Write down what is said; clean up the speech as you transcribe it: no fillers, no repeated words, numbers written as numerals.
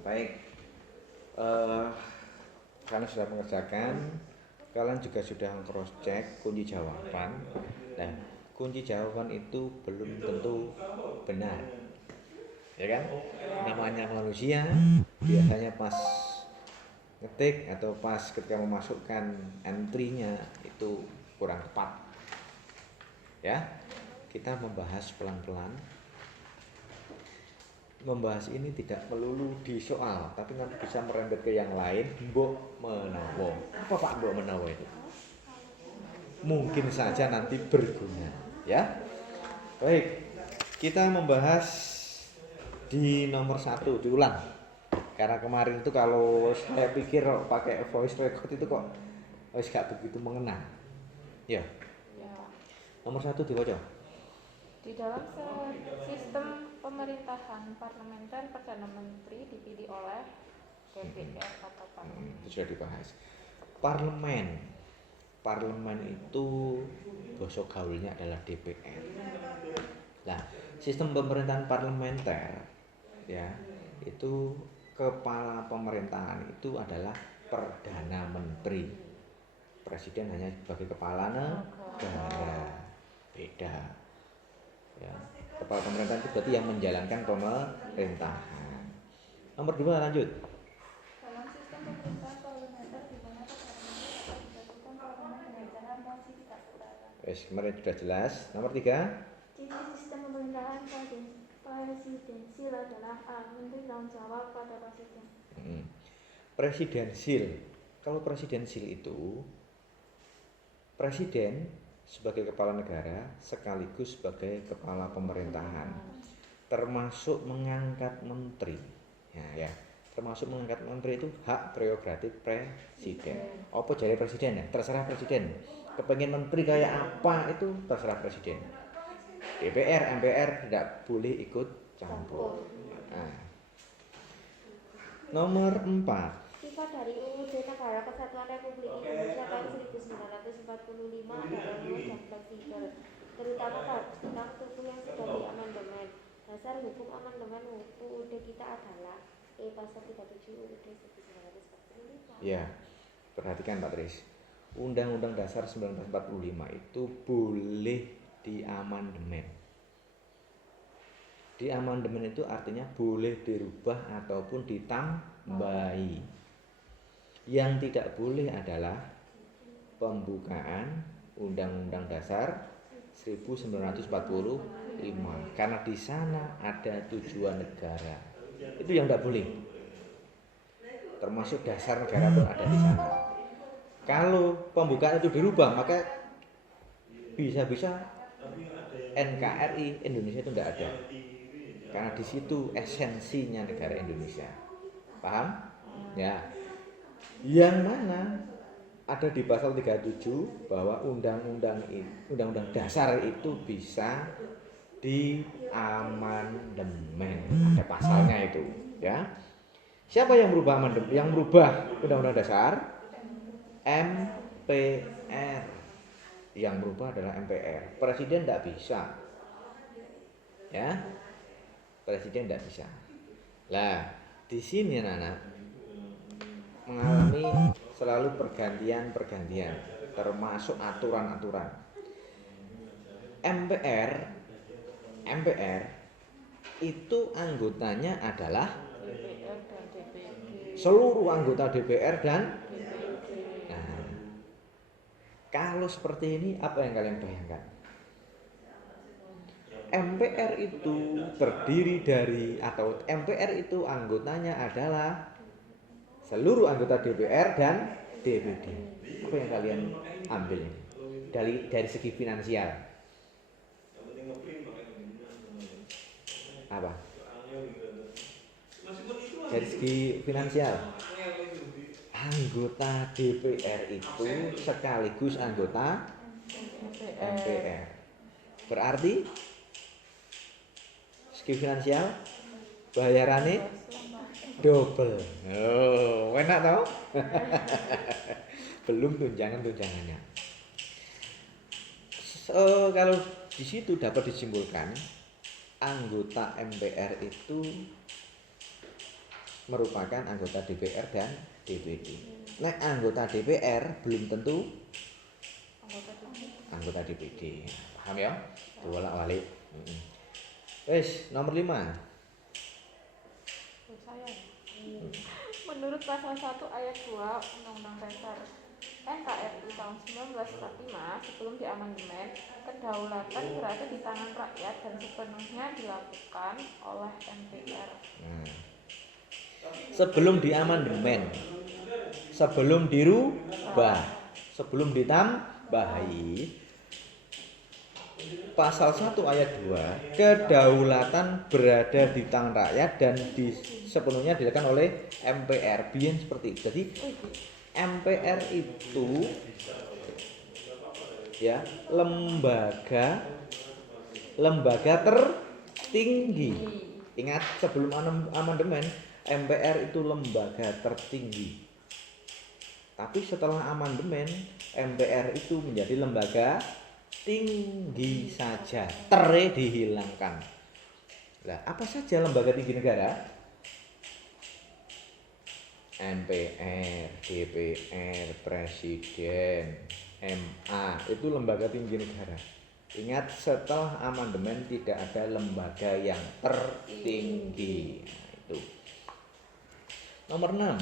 Baik, eh, kalian sudah mengerjakan, kalian juga sudah cross check kunci jawaban. Nah, kunci jawaban itu belum tentu benar, ya kan? Namanya manusia, biasanya pas ngetik atau pas ketika memasukkan entry-nya itu kurang tepat. Ya, kita membahas pelan-pelan. Membahas ini tidak melulu di soal, tapi nanti bisa merembet ke yang lain. Mbok menawa. Apa Pak mbok menawa itu? Mungkin saja nanti berguna, ya. Baik, kita membahas di nomor 1, diulang. Karena kemarin itu kalau saya pikir pakai voice record itu kok gak begitu mengena. Ya. Nomor 1 dibaca. Di dalam sistem pemerintahan parlementer, Perdana Menteri dipilih oleh DPR atau parlemen. Itu sudah dibahas. Parlemen itu basa gaulnya adalah DPR. Nah, sistem pemerintahan parlementer ya, itu kepala pemerintahan itu adalah Perdana Menteri. Presiden hanya sebagai kepala negara. Beda. Ya. Kepala pemerintahan itu berarti yang menjalankan pemerintahan. Nomor 2 lanjut. Dalam sistem pemerintahan parlementer di mana dijatuhkan parlemen dengan cara mosi tidak putaran. Kemarin sudah jelas. Nomor 3. Ciri sistem pemerintahan presidensil adalah A. Menteri tanggung jawab pada presiden. Presidensil. Kalau presidensil itu presiden sebagai kepala negara sekaligus sebagai kepala pemerintahan, termasuk mengangkat menteri. Ya. Termasuk mengangkat menteri itu hak prerogatif presiden. Apa jadi presiden ya? Terserah presiden. Kepengen menteri kayak apa itu terserah presiden. DPR, MPR tidak boleh ikut campur. Nah. Nomor 4. Sifat dari UUD Negara Kesatuan Republik Indonesia tahun 1945 adalah luas dan fleksibel, terutama tentang tubuh yang sudah diamandemen. Dasar hukum amandemen UUD kita adalah pasal 37 UUD 1945. Ya, perhatikan Pak Tris. Undang-Undang Dasar 1945 itu boleh diamandemen. Diamandemen itu artinya boleh dirubah ataupun ditambahi. Yang tidak boleh adalah pembukaan Undang-Undang Dasar 1945 karena di sana ada tujuan negara. Itu yang tidak boleh. Termasuk dasar negara pun ada di sana. Kalau pembukaan itu dirubah, maka bisa-bisa NKRI Indonesia itu tidak ada. Karena di situ esensinya negara Indonesia. Paham? Ya. Yang mana ada di pasal 37 bahwa undang-undang dasar itu bisa diamandemen. Ada pasalnya itu, ya. Siapa yang merubah amandemen? Yang merubah undang-undang dasar? MPR. Yang merubah adalah MPR. Presiden tidak bisa. Ya. Presiden tidak bisa. Lah, di sini anak-anak mengalami selalu pergantian, termasuk aturan-aturan. MPR itu anggotanya adalah DPR dan DPD. seluruh anggota DPR dan nah, kalau seperti ini apa yang kalian bayangkan? MPR itu terdiri dari atau MPR itu anggotanya adalah seluruh anggota DPR dan DPD. Apa yang kalian ambil ini? Dari segi finansial. Apa? Dari segi finansial. Anggota DPR itu sekaligus anggota MPR. Berarti segi finansial bayarannya double. Oh, enak tau? Belum tunjangannya. Kalau di situ dapat disimpulkan anggota MPR itu merupakan anggota DPR dan DPD. Nek anggota DPR belum tentu anggota DPD. Paham ya? Bolak-balik. Wes, nomor 5. Saya. Menurut pasal 1 ayat 2 Undang-Undang Dasar NKRI tahun 1945 sebelum diamandemen, kedaulatan berada di tangan rakyat dan sepenuhnya dilakukan oleh MPR. Sebelum diamandemen, sebelum dirubah, sebelum ditambahi, pasal 1 ayat 2, kedaulatan berada di tangan rakyat dan sepenuhnya dilakukan oleh MPR. Biyen seperti itu. Jadi MPR itu ya lembaga tertinggi. Ingat sebelum amandemen, MPR itu lembaga tertinggi. Tapi setelah amandemen, MPR itu menjadi lembaga tinggi saja, dihilangkan. Nah, apa saja lembaga tinggi negara? MPR, DPR, Presiden, MA, itu lembaga tinggi negara. Ingat, setelah amandemen tidak ada lembaga yang tertinggi. Nah, itu. Nomor 6.